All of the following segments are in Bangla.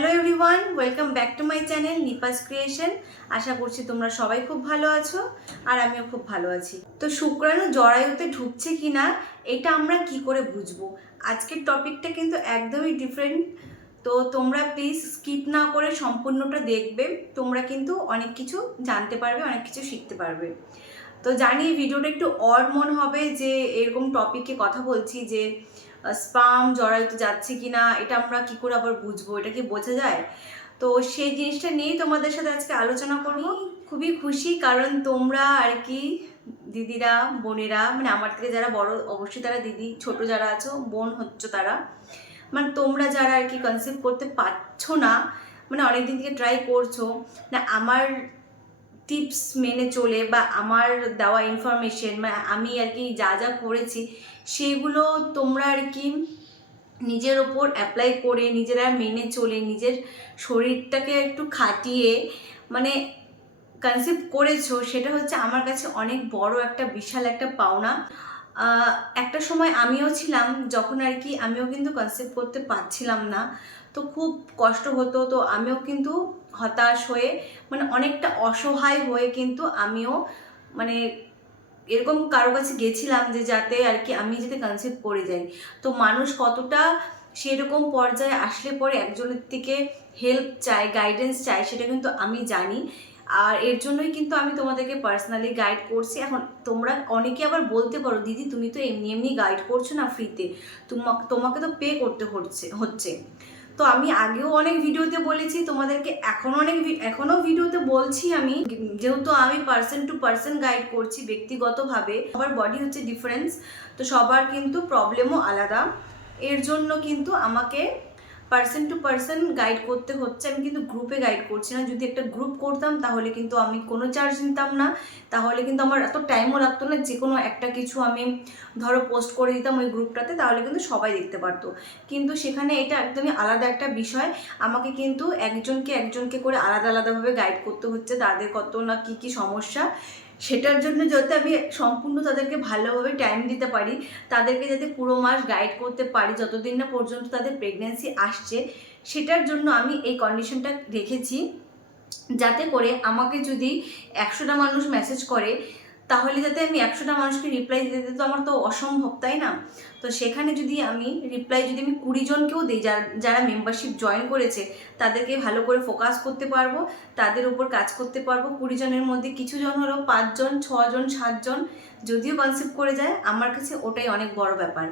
Hello everyone, welcome back to my channel Nipa's creation. আশা করছি তোমরা সবাই খুব ভালো আছো আর আমিও খুব ভালো আছি। তো শুক্রাণু জরায়ুতে ঢুকছে কিনা এটা আমরা কি করে বুঝবো? আজকের টপিকটা কিন্তু একদমই ডিফারেন্ট। তো তোমরা প্লিজ স্কিপ না করে সম্পূর্ণটা দেখবে। তোমরা কিন্তু অনেক কিছু জানতে পারবে, অনেক কিছু শিখতে পারবে। তো জানি ভিডিওটা একটু অড মনে হবে যে এরকম টপিকে কথা বলছি, যে স্পাম জরায়ুতে যাচ্ছে কিনা এটা আমরা কি করে আবার বুঝবো, এটা কি বোঝা যায়? তো সেই জিনিসটা নিয়েই তোমাদের সাথে আজকে আলোচনা করব। খুবই খুশি, কারণ তোমরা আর কি দিদিরা, বোনেরা, মানে আমার থেকে যারা বড় অবশ্যই তারা দিদি, ছোট যারা আছো বোন হচ্ছে তারা, মানে তোমরা যারা আর কি কনসেপ্ট করতে পারছো না, মানে অনেকদিন থেকে ট্রাই করছো না আমার টিপস মেনে চলে বা আমার দেওয়া ইনফরমেশন, মানে আমি আর কি যা যা করেছি সেগুলো তোমরা আর কি নিজের ওপর অ্যাপ্লাই করে নিজেরা মেনে চলে নিজের শরীরটাকে একটু খাটিয়ে মানে কনসেপ্ট করেছো, সেটা হচ্ছে আমার কাছে অনেক বড় একটা বিশাল একটা পাওনা। একটা সময় আমিও ছিলাম যখন আর কি আমিও কিন্তু কনসেপ্ট করতে পারছিলাম না, তো খুব কষ্ট হতো। তো আমিও কিন্তু হতাশ হয়ে মানে অনেকটা অসহায় হয়ে কিন্তু আমিও মানে এরকম কারো কাছে গেছিলাম যে যাতে আর কি আমি যাতে কনসেপ্ট করে যাই। তো মানুষ কতটা সেরকম পর্যায়ে আসলে পরে একজনের থেকে হেল্প চায়, গাইডেন্স চায়, সেটা কিন্তু আমি জানি। আর এর জন্যই কিন্তু আমি তোমাদেরকে পার্সোনালি গাইড করছি। এখন তোমরা অনেকে আবার বলতে পারো, দিদি তুমি তো এমনি এমনি গাইড করছো না ফ্রিতে, তোমাকে তো পে করতে হচ্ছে। তো আমি আগেও অনেক ভিডিওতে বলেছি তোমাদেরকে, এখনো ভিডিওতে বলছি আমি, যেহেতু আমি পার্সন টু পার্সন গাইড করছি ব্যক্তিগতভাবে, সবার বডি হচ্ছে ডিফারেন্স, তো সবার কিন্তু প্রবলেমও আলাদা। এর জন্য কিন্তু আমাকে পার্সন টু পার্সন গাইড করতে হচ্ছে। আমি কিন্তু গ্রুপে গাইড করছি না। যদি একটা গ্রুপ করতাম তাহলে কিন্তু আমি কোনো চার্জ নিতাম না, তাহলে কিন্তু আমার এত টাইমও লাগতো না। যে কোনো একটা কিছু আমি ধরো পোস্ট করে দিতাম ওই গ্রুপটাতে, তাহলে কিন্তু সবাই দেখতে পারতো। কিন্তু সেখানে এটা একদমই আলাদা একটা বিষয়। আমাকে কিন্তু একজনকে একজনকে করে আলাদা আলাদাভাবে গাইড করতে হচ্ছে, তাদের কত না কী কী সমস্যা, সেটার জন্য যাতে আমি সম্পূর্ণ তাদেরকে ভালোভাবে টাইম দিতে পারি, তাদেরকে যাতে পুরো মাস গাইড করতে পারি যতদিন না পর্যন্ত তাদের প্রেগনেন্সি আসছে, সেটার জন্য আমি এই কন্ডিশনটা রেখেছি। যাতে করে আমাকে যদি 100টা মানুষ মেসেজ করে, তাহলে যাতে আমি 100টা মানুষকে রিপ্লাই দিতে, তো আমার তো অসম্ভব, তাই না? তো সেখানে যদি আমি রিপ্লাই যদি আমি 20 জনকেও দিই, যারা মেম্বারশিপ জয়েন করেছে, তাদেরকে ভালো করে ফোকাস করতে পারবো, তাদের উপর কাজ করতে পারবো। 20 জনের মধ্যে কিছু জন হলো 5 জন, 6 জন, 7 জন যদিও কনসেপ্ট করে যায়, আমার কাছে ওটাই অনেক বড় ব্যাপার।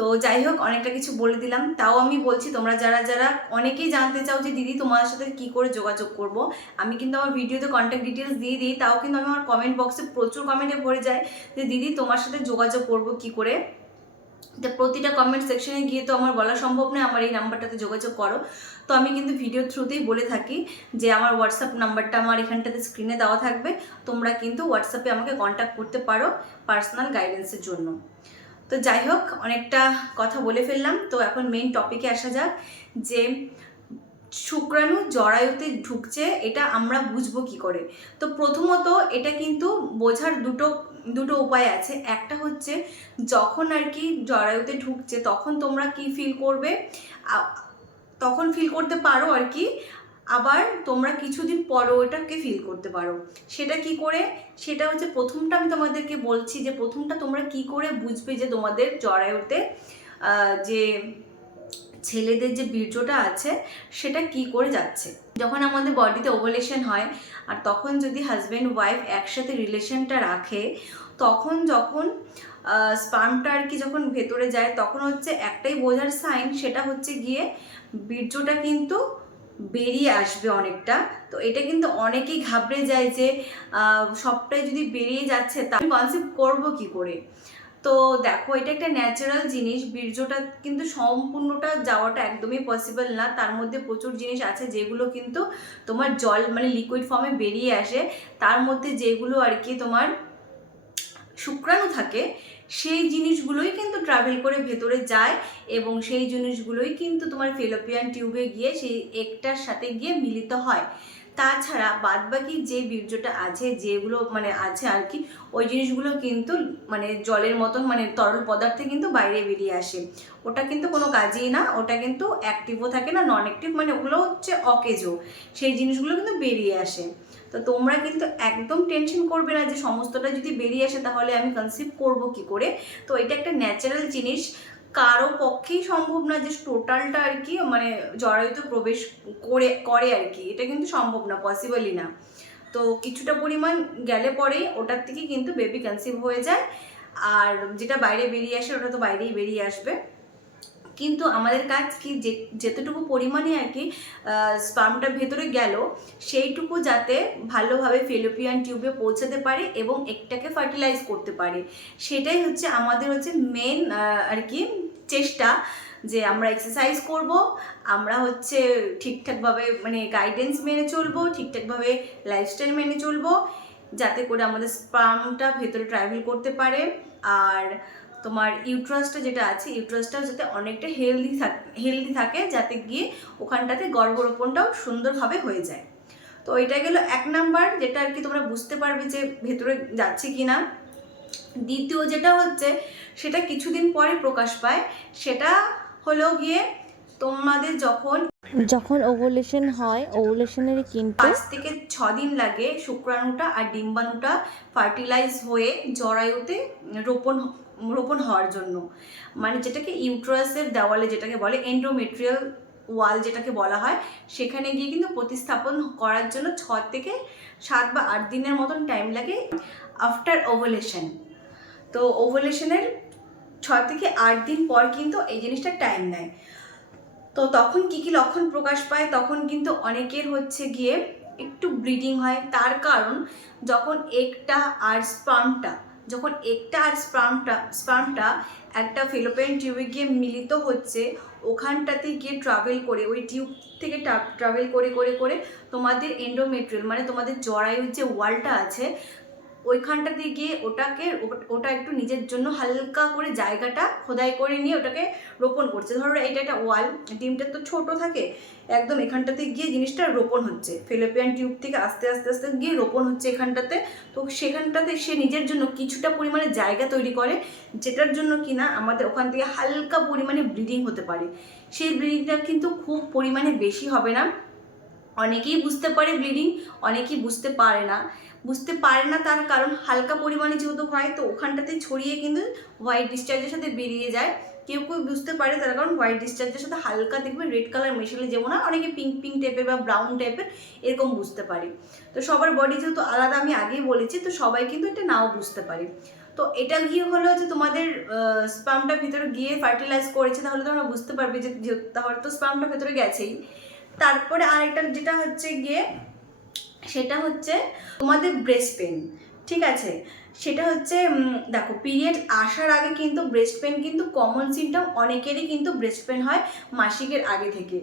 তো যাই হোক, অনেকটা কিছু বলে দিলাম। তাও আমি বলছি, তোমরা যারা যারা অনেকেই জানতে চাও যে দিদি তোমার সাথে কি করে যোগাযোগ করব, আমি কিন্তু আমার ভিডিওতে কন্ট্যাক্ট ডিটেলস দিয়ে দিই। তাও কিন্তু আমি আমার কমেন্ট বক্সে প্রচুর কমেন্টে ভরে যায় যে দিদি তোমার সাথে যোগাযোগ করব কি করে। তো প্রতিটা কমেন্ট সেকশনে গিয়ে তো আমার বলা সম্ভব নয় আমার এই নাম্বারটাতে যোগাযোগ করো। তো আমি কিন্তু ভিডিও থ্রুতেই বলে থাকি যে আমার হোয়াটসঅ্যাপ নাম্বারটা আমার এখানটাতে স্ক্রিনে দেওয়া থাকবে, তোমরা কিন্তু হোয়াটসঅ্যাপে আমাকে কন্ট্যাক্ট করতে পারো পার্সোনাল গাইডেন্সের জন্য। তো যাই হোক, অনেকটা কথা বলে ফেললাম। তো এখন মেইন টপিকে আসা যাক, যে শুক্রাণু জরায়ুতে ঢুকছে এটা আমরা বুঝবো কি করে। তো প্রথমত এটা কিন্তু বোঝার দুটো উপায় আছে। একটা হচ্ছে যখন আর কি জরায়ুতে ঢুকছে তখন তোমরা কি ফিল করবে, তখন ফিল করতে পারো আর কি। আবার তোমরা কিছুদিন পরও এটাকে ফিল করতে পারো। সেটা কি করে? সেটা হচ্ছে প্রথমটা আমি তোমাদেরকে বলছি, যে প্রথমটা তোমরা কি করে বুঝবে যে তোমাদের জরায়ুতে যে ছেলেদের যে বীর্যটা আছে সেটা কি করে যাচ্ছে। যখন আমাদের বডিতে ওভুলেশন হয় আর তখন যদি হাজব্যান্ড ওয়াইফ একসাথে রিলেশনটা রাখে, তখন যখন স্পার্মটা আর কি যখন ভেতরে যায়, তখন হচ্ছে একটাই বোঝার সাইন, সেটা হচ্ছে গিয়ে বীর্যটা কিন্তু বেরিয়ে আসবে অনেকটা। তো এটা কিন্তু অনেকেই ঘাবড়ে যায় যে সবটাই যদি বেরিয়ে যাচ্ছে তা আমি কনসেপ্ট করবো কি করে। তো দেখো, এটা একটা ন্যাচারাল জিনিস, বীর্যটা কিন্তু সম্পূর্ণটা যাওয়াটা একদমই পসিবল না। তার মধ্যে প্রচুর জিনিস আছে যেগুলো কিন্তু তোমার জল মানে লিকুইড ফর্মে বেরিয়ে আসে। তার মধ্যে যেগুলো আর কি তোমার শুক্রাণু থাকে, সেই জিনিসগুলোই কিন্তু ট্রাভেল করে ভেতরে যায়, এবং সেই জিনিসগুলোই কিন্তু তোমার ফেলোপিয়ান টিউবে গিয়ে সেই এগটার সাথে গিয়ে মিলিত হয়। তাছাড়া বাদবাকি যে বীর্যটা আছে, যেগুলো মানে আছে আর কি, ওই জিনিসগুলো কিন্তু মানে জলের মতন মানে তরল পদার্থে কিন্তু বাইরে বেরিয়ে আসে। ওটা কিন্তু কোনো কাজেই না, ওটা কিন্তু অ্যাক্টিভও থাকে না, নন অ্যাক্টিভ, মানে ওগুলো হচ্ছে অকেজো, সেই জিনিসগুলো কিন্তু বেরিয়ে আসে। তো তোমরা কিন্তু একদম টেনশন করবে না যে সমস্তটা যদি বেরিয়ে আসে তাহলে আমি কনসিভ করব কি করে। তো এটা একটা ন্যাচারাল জিনিস, কারো পক্ষেই সম্ভব না যে টোটালটা আর কি মানে জরায়ুতে প্রবেশ করে আর কি, এটা কিন্তু সম্ভব না, পসিবলই না। তো কিছুটা পরিমাণ গেলে পরেই ওটার থেকে কিন্তু বেবি কনসিভ হয়ে যায়, আর যেটা বাইরে বেরিয়ে আসে ওটা তো বাইরেই বেরিয়ে আসবে। কিন্তু আমাদের কাজ কি, যেতটুকু পরিমাণে আর কি স্পার্মটা ভেতরে গেল সেইটুকু যাতে ভালোভাবে ফেলোপিয়ান টিউবে পৌঁছাতে পারে এবং এগটাকে ফার্টিলাইজ করতে পারে, সেটাই হচ্ছে আমাদের হচ্ছে মেন আর কি চেষ্টা। যে আমরা এক্সারসাইজ করব, আমরা হচ্ছে ঠিকঠাকভাবে মানে গাইডেন্স মেনে চলবো, ঠিকঠাকভাবে লাইফস্টাইল মেনে চলবো, যাতে করে আমাদের স্পার্মটা ভেতরে ট্রাভেল করতে পারে। আর তোমার ইউট্রাসটা যেটা আছে, ইউট্রাসটাও যাতে অনেকটা হেলদি থাকে, যাতে গিয়ে ওখানটাতে গর্ভরোপণটাও সুন্দরভাবে হয়ে যায়। তো এটা গেল 1 নাম্বার, যেটা আর কি তোমরা বুঝতে পারবে যে ভেতরে যাচ্ছে কি না। দ্বিতীয় যেটা হচ্ছে, সেটা কিছুদিন পরে প্রকাশ পায়, সেটা হলো গিয়ে তোমাদের যখন ওভুলেশন হয়, ওভুলেশনের কিন্তু 5 থেকে 6 দিন লাগে শুক্রাণুটা আর ডিম্বাণুটা ফার্টিলাইজ হয়ে জরায়ুতে রোপণ হওয়ার জন্য। মানে যেটাকে ইউট্রাসের দেওয়ালে যেটাকে বলে এন্ডোমেট্রিয়াল ওয়াল যেটাকে বলা হয়, সেখানে গিয়ে কিন্তু প্রতিস্থাপন করার জন্য 6 থেকে 7 বা 8 দিনের মতন টাইম লাগে আফটার ওভুলেশন। তো ওভুলেশনের 6 থেকে 8 দিন পর কিন্তু এই জিনিসটা টাইম নেয়। তো তখন কি কি লক্ষণ প্রকাশ পায়, তখন কিন্তু অনেকের হচ্ছে গিয়ে একটু ব্লিডিং হয়। তার কারণ যখন এগটা আর স্পার্মটা একটা ফেলোপিয়ান টিউবে গিয়ে মিলিত হচ্ছে, ওখানটাতে গিয়ে ট্রাভেল করে, ওই টিউব থেকে ট্রাভেল করে করে করে তোমাদের এন্ডোমেট্রিয়াল মানে তোমাদের জরায়ুর যে ওয়ালটা আছে ওইখানটাতে গিয়ে ওটা একটু নিজের জন্য হালকা করে জায়গাটা খোদাই করে নিয়ে ওটাকে রোপণ করছে। ধরো এটা একটা ওয়াল, ডিমটা তো ছোট থাকে, একদম এখানটাতে গিয়ে জিনিসটা রোপণ হচ্ছে, ফেলোপিয়ান টিউব থেকে আস্তে আস্তে আস্তে গিয়ে রোপণ হচ্ছে এখানটাতে। তো সেখানটাতে সে নিজের জন্য কিছুটা পরিমাণে জায়গা তৈরি করে, যেটার জন্য কিনা আমাদের ওখান থেকে হালকা পরিমাণে ব্লিডিং হতে পারে। সেই ব্লিডিংটা কিন্তু খুব পরিমাণে বেশি হবে না। অনেকেই বুঝতে পারে ব্লিডিং, অনেকেই বুঝতে পারে না তার কারণ হালকা পরিমাণে যেহেতু হয়, তো ওখানটাতে ছড়িয়ে কিন্তু হোয়াইট ডিসচার্জের সাথে বেরিয়ে যায়। কেউ কেউ বুঝতে পারে তার কারণ হোয়াইট ডিসচার্জের সাথে হালকা দেখবে রেড কালার মেশালে, যেমন না অনেকে পিঙ্ক পিঙ্ক টাইপের বা ব্রাউন টাইপের এরকম বুঝতে পারে। তো সবার বডি যেহেতু আলাদা, আমি আগেই বলেছি, তো সবাই কিন্তু এটা নাও বুঝতে পারে। তো এটা গিয়ে হলো যে তোমাদের স্পার্মটা ভিতরে গিয়ে ফার্টিলাইজ করেছে, তাহলে তোমরা বুঝতে পারবে যে তাহলে তো স্পার্মটা ভেতরে গেছেই। তারপরে আরেকটা যেটা হচ্ছে গিয়ে, সেটা হচ্ছে তোমাদের ব্রেস্ট পেন। ঠিক আছে, সেটা হচ্ছে দেখো পিরিয়ড আসার আগে কিন্তু ব্রেস্ট পেন কিন্তু কমন সিমটম, অনেকেরই কিন্তু ব্রেস্ট পেন হয় মাসিকের আগে থেকে।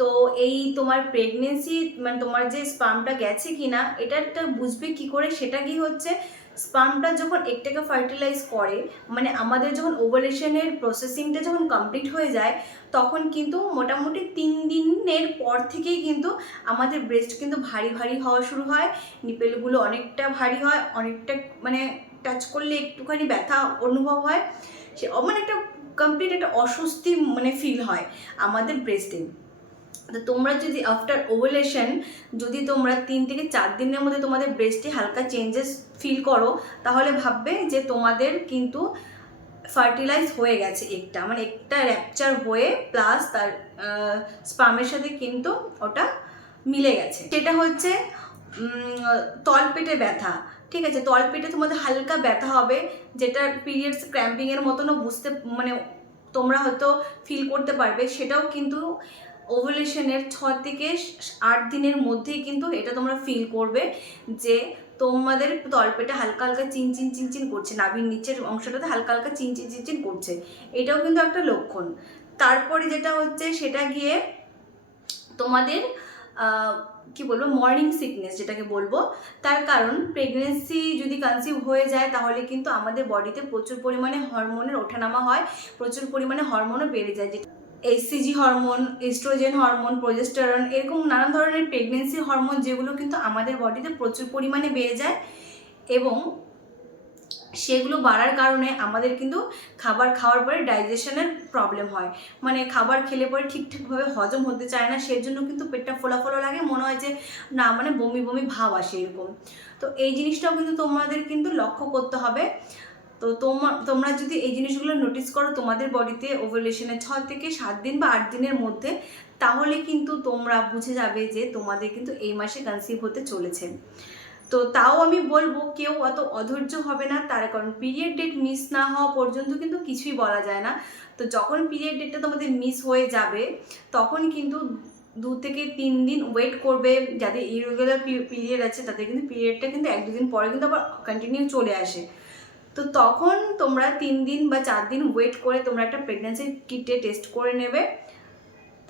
তো এই তোমার প্রেগনেন্সি মানে তোমার যে স্পার্মটা গেছে কিনা এটা একটা বুঝবে কি করে, সেটা কি হচ্ছে স্পার্মটা যখন একটাকে ফার্টিলাইজ করে, মানে আমাদের যখন ওভালেশনের প্রসেসিংটা যখন কমপ্লিট হয়ে যায়, তখন কিন্তু মোটামুটি 3 দিনের পর থেকেই কিন্তু আমাদের ব্রেস্ট কিন্তু ভারী ভারী হওয়া শুরু হয়, নিপেলগুলো অনেকটা ভারী হয়, অনেকটা মানে টাচ করলে একটুখানি ব্যথা অনুভব হয়, সে মানে একটা কমপ্লিট একটা অস্বস্তি মানে ফিল হয় আমাদের ব্রেস্টে। তো তোমরা যদি আফটার ওভুলেশন যদি তোমরা 3 থেকে 4 দিনের মধ্যে তোমাদের ব্রেস্টে হালকা চেঞ্জেস ফিল করো, তাহলে ভাববে যে তোমাদের কিন্তু ফার্টিলাইজ হয়ে গেছে একটা, মানে একটা র্যাপচার হয়ে প্লাস তার স্পার্মের সাথে কিন্তু ওটা মিলে গেছে। সেটা হচ্ছে তলপেটে ব্যথা। ঠিক আছে, তলপেটে তোমাদের হালকা ব্যথা হবে, যেটা পিরিয়ডস ক্র্যাম্পিংয়ের মতনও বুঝতে মানে তোমরা হয়তো ফিল করতে পারবে। সেটাও কিন্তু ওভুলেশনের 6 থেকে 8 দিনের মধ্যেই কিন্তু এটা তোমরা ফিল করবে যে তোমাদের তলপেটে হালকা হালকা চিনচিন চিনচিন করছে, নাভির নিচের অংশটাতে হালকা হালকা চিনচিন চিনচিন করছে, এটাও কিন্তু একটা লক্ষণ। তারপরে যেটা হচ্ছে সেটা গিয়ে তোমাদের কি বলবো মর্নিং সিকনেস যেটাকে বলবো। তার কারণ প্রেগনেন্সি যদি কনসিভ হয়ে যায় তাহলে কিন্তু আমাদের বডিতে প্রচুর পরিমাণে হরমোনের ওঠানামা হয়, প্রচুর পরিমাণে হরমোনও বেড়ে যায়, HCG hormone, oestrogen hormone, progesterone, এরকম নানান ধরনের প্রেগনেন্সি হরমোন যেগুলো কিন্তু আমাদের বডিতে প্রচুর পরিমাণে বেড়ে যায় এবং সেগুলো বাড়ার কারণে আমাদের কিন্তু খাবার খাওয়ার পরে ডাইজেশনের প্রবলেম হয়, মানে খাবার খেলে পরে ঠিকঠাকভাবে হজম হতে চায় না, সেজন্য কিন্তু পেটটা ফোলা ফোলা লাগে, মনে হয় যে না মানে বমি বমি ভাব আসে এরকম। তো এই জিনিসটাও কিন্তু তোমাদের কিন্তু লক্ষ্য করতে হবে। তো তোমরা যদি এই জিনিসগুলো নোটিস করো তোমাদের বডিতে ওভুলেশনের 6 থেকে 7 দিন বা 8 দিনের মধ্যে, তাহলে কিন্তু তোমরা বুঝে যাবে যে তোমাদের কিন্তু এই মাসে কনসিভ হতে চলেছে। তো তাও আমি বলবো কেউ অত অধৈর্য হবে না, তার কারণ পিরিয়ড ডেট মিস না হওয়া পর্যন্ত কিন্তু কিছুই বলা যায় না। তো যখন পিরিয়ড ডেটটা তোমাদের মিস হয়ে যাবে তখন কিন্তু 2 থেকে 3 দিন ওয়েট করবে। যাদের ইরেগুলার পিরিয়ড আছে তাদের কিন্তু পিরিয়ডটা কিন্তু 1-2 দিন পরে কিন্তু আবার কন্টিনিউ চলে আসে। তো তখন তোমরা 3 দিন বা 4 দিন ওয়েট করে তোমরা একটা প্রেগন্যান্সি কিটে টেস্ট করে নেবে,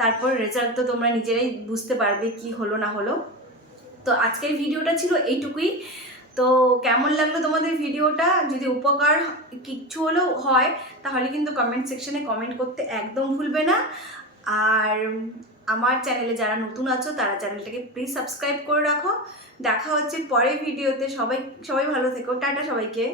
তারপর রেজাল্ট তো তোমরা নিজেরাই বুঝতে পারবে কি হলো না হলো। তো আজকের ভিডিওটা ছিল এইটুকুই। তো কেমন লাগলো তোমাদের ভিডিওটা? যদি উপকার কিছু হলেও হয় তাহলে কিন্তু কমেন্ট সেকশনে কমেন্ট করতে একদম ভুলবে না। আর আমার চ্যানেলে যারা নতুন আছো তারা চ্যানেলটাকে প্লিজ সাবস্ক্রাইব করে রাখো। দেখা হচ্ছে পরের ভিডিওতে। সবাই ভালো থেকো। টাটা সবাইকে।